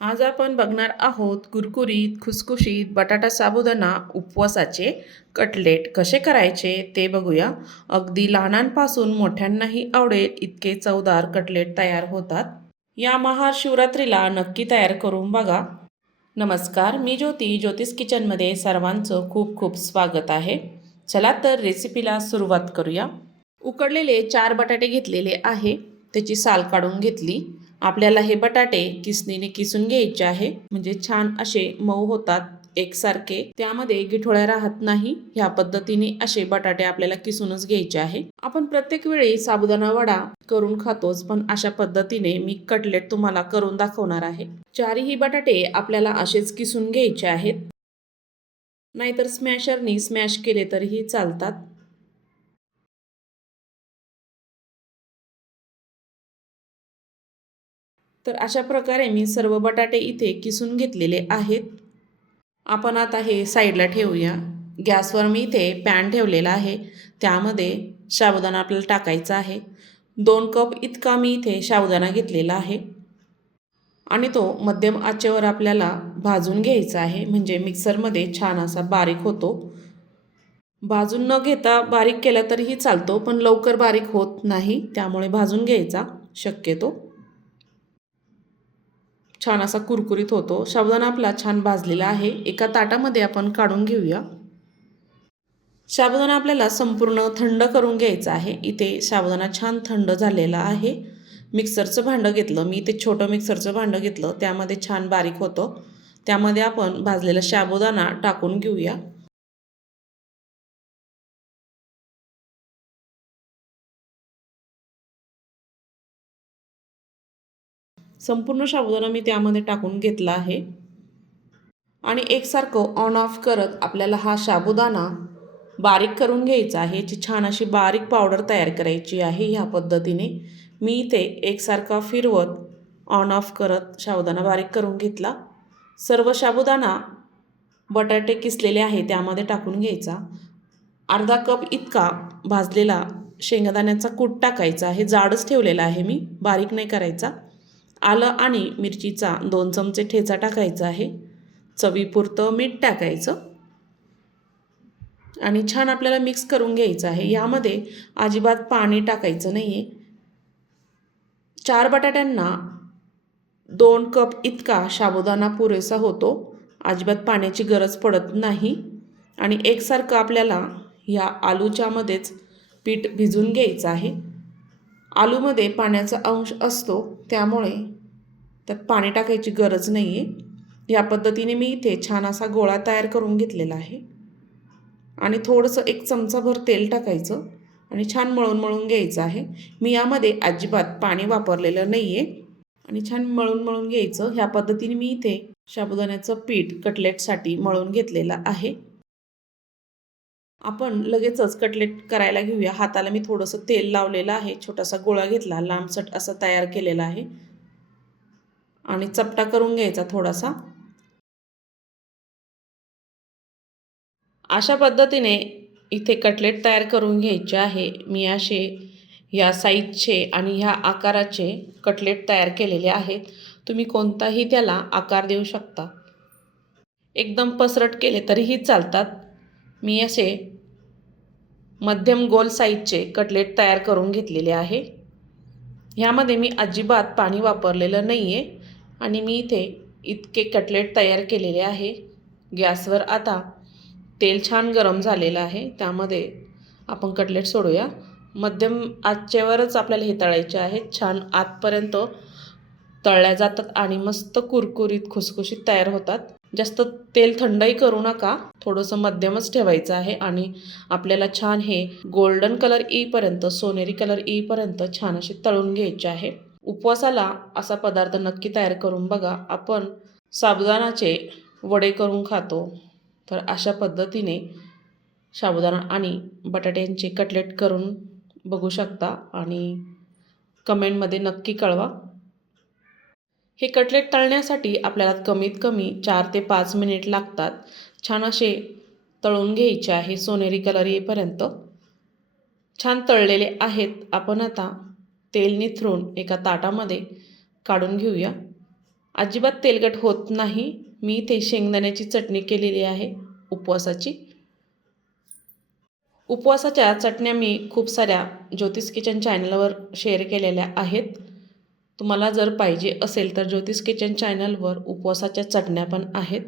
आज आपण बघणार आहोत कुरकुरीत खुसखुशीत बटाटा साबुदाणा उपवासाचे कटलेट कसे करायचे ते बघूया. अगदी लहानांपासून मोठ्यांनाही आवडेल इतके चवदार कटलेट तयार होतात. या महाशिवरात्रीला नक्की तयार करून बघा. नमस्कार, मी ज्योतिष किचनमध्ये सर्वांचं खूप खूप स्वागत आहे. चला तर रेसिपीला सुरुवात करूया. उकडलेले 4 बटाटे घेतलेले आहे, त्याची साल काढून घेतली. आपल्याला हे बटाटे किसणीने किसून घ्यायचे आहे, म्हणजे छान असे मऊ होतात एकसारखे, त्यामध्ये गिठोळ्या राहत नाही. ह्या पद्धतीने असे बटाटे आपल्याला किसूनच घ्यायचे आहे. आपण प्रत्येक वेळी साबुदाणा वडा करून खातोच, पण अशा पद्धतीने मी कटलेट तुम्हाला करून दाखवणार आहे. चारही बटाटे आपल्याला असेच किसून घ्यायचे आहेत, नाहीतर स्मॅशरनी स्मॅश केले तरीही चालतात. तर अशा प्रकारे मी सर्व बटाटे इथे किसून घेतलेले आहेत. आपण आता हे साईडला ठेवूया. गॅसवर मी इथे पॅन ठेवलेला आहे, त्यामध्ये साबुदाणा आपल्याला टाकायचा आहे. 2 कप इतका मी इथे साबुदाणा घेतलेला आहे आणि तो मध्यम आचेवर आपल्याला भाजून घ्यायचा आहे, म्हणजे मिक्सरमध्ये छान असा बारीक होतो. भाजून न घेता बारीक केला तरीही चालतो, पण लवकर बारीक होत नाही, त्यामुळे भाजून घ्यायचा शक्यतो. छान असा कुरकुरीत होतो. साबुदाणा आपला छान भाजलेला आहे. एका ताटामध्ये आपण काढून घेऊया. साबुदाणा आपल्याला संपूर्ण थंड करून घ्यायचा आहे. इथे साबुदाणा छान थंड झालेला आहे. मिक्सरचं भांडं घेतलं मी, इथे छोटं मिक्सरचं भांडं घेतलं, त्यामध्ये छान बारीक होतं. त्यामध्ये आपण भाजलेला साबुदाणा टाकून घेऊया. संपूर्ण साबुदाणा मी त्यामध्ये टाकून घेतला आहे आणि एकसारखं ऑन ऑफ करत आपल्याला हा साबुदाणा बारीक करून घ्यायचा आहे. याची छान अशी बारीक पावडर तयार करायची आहे. ह्या पद्धतीने मी इथे एकसारखा फिरवत ऑन ऑफ करत साबुदाणा बारीक करून घेतला. सर्व साबुदाणा बटाटे किसलेले आहे त्यामध्ये टाकून घ्यायचा. अर्धा कप इतका भाजलेला शेंगदाण्याचा कूट टाकायचा आहे. जाडच ठेवलेला आहे मी, बारीक नाही करायचा. आलं आणि मिरचीचा 2 चमचे ठेचा टाकायचा आहे. चवीपुरतं मीठ टाकायचं आणि छान आपल्याला मिक्स करून घ्यायचं आहे. यामध्ये अजिबात पाणी टाकायचं नाही आहे. 4 बटाट्यांना 2 कप इतका साबुदाणा पुरेसा होतो. अजिबात पाण्याची गरज पडत नाही आणि एकसारखं आपल्याला या आलूच्यामध्येच पीठ भिजून घ्यायचं आहे. आलूमध्ये पाण्याचा अंश असतो, त्यामुळे त्यात पाणी टाकायची गरज नाही आहे. या पद्धतीने मी इथे छान असा गोळा तयार करून घेतलेला आहे आणि थोडंसं 1 चमचाभर तेल टाकायचं आणि छान मळून मळून घ्यायचं आहे. मी यामध्ये अजिबात पाणी वापरलेलं नाही आहे आणि छान मळून मळून घ्यायचं. ह्या पद्धतीने मी इथे साबुदाण्याचं पीठ कटलेटसाठी मळून घेतलेलं आहे. आपण लगेचच कटलेट करायला घेऊया. हाताला मी थोडंसं तेल लावलेलं आहे. छोटासा गोळा घेतला, लांबसट असा तयार केलेला आहे आणि चपटा करून घ्यायचा थोडासा. अशा पद्धतीने इथे कटलेट तयार करून घ्यायचे आहे. मी असे ह्या साईजचे आणि ह्या आकाराचे कटलेट तयार केलेले आहेत. तुम्ही कोणताही त्याला आकार देऊ शकता. एकदम पसरट केले तरीही चालतात. मी असे मध्यम गोल साईजचे कटलेट तयार करून घेतलेले आहे. ह्यामध्ये मी अजिबात पाणी वापरलेलं नाही आहे आणि मी इथे इतके कटलेट तयार केलेले आहे. गॅसवर आता तेल छान गरम झालेलं आहे, त्यामध्ये आपण कटलेट सोडूया. मध्यम आचेवरच आपल्याला हे तळायचे आहेत. छान आतपर्यंत तळल्या जातात आणि मस्त कुरकुरीत खुसखुशीत तयार होतात. जास्त तेल थंडही करू नका, थोडंसं मध्यमच ठेवायचं आहे आणि आपल्याला छान हे गोल्डन कलर येईपर्यंत, सोनेरी कलर येईपर्यंत छान असे तळून घ्यायचे आहे. उपवासाला असा पदार्थ नक्की तयार करून बघा. आपण साबुदाणाचे वडे करून खातो, तर अशा पद्धतीने साबुदाणा आणि बटाट्यांचे कटलेट करून बघू शकता आणि कमेंटमध्ये नक्की कळवा. हे कटलेट तळण्यासाठी आपल्याला कमीत कमी 4 ते 5 मिनिट लागतात. छान असे तळून घ्यायचे आहे सोनेरी कलर येईपर्यंत. छान तळलेले आहेत. आपण आता तेल निथरून एका ताटामध्ये काढून घेऊया अजिबात तेलकट होत नाही. मी इथे शेंगदाण्याची चटणी केलेली आहे उपवासाची. उपवासाच्या चटण्या मी खूप साऱ्या ज्योतिष किचन चॅनलवर शेअर केलेल्या आहेत. तुम्हाला जर पाहिजे असेल तर ज्योतिष किचन चॅनलवर उपवासाच्या चटण्या पण आहेत.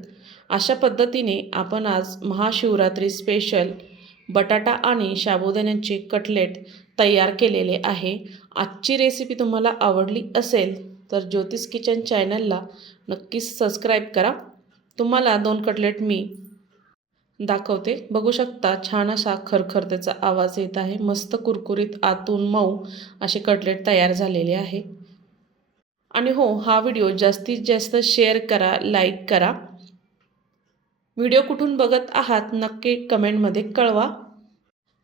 अशा पद्धतीने आपण आज महाशिवरात्री स्पेशल बटाटा आणि साबुदाण्याचे कटलेट तयार केलेले आहे. आजची रेसिपी तुम्हाला आवडली असेल तर ज्योतिष किचन चॅनलला नक्कीच सबस्क्राईब करा. तुम्हाला 2 कटलेट मी दाखवते. बघू शकता छान असा खरखरतेचा आवाज येत आहे. मस्त कुरकुरीत आतून मऊ असे कटलेट तयार झालेले आहे. आणि हो, हा व्हिडिओ जास्तीत जास्त शेअर करा, लाईक करा. व्हिडिओ कुठून बघत आहात नक्की कमेंटमध्ये कळवा.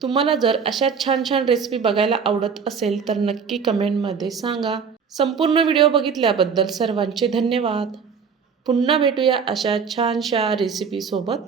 तुम्हाला जर अशा छान छान रेसिपी बघायला आवडत असेल तर नक्की कमेंटमध्ये सांगा. संपूर्ण व्हिडिओ बघितल्याबद्दल सर्वांचे धन्यवाद. पुन्हा भेटूया अशा छानशा रेसिपीसोबत.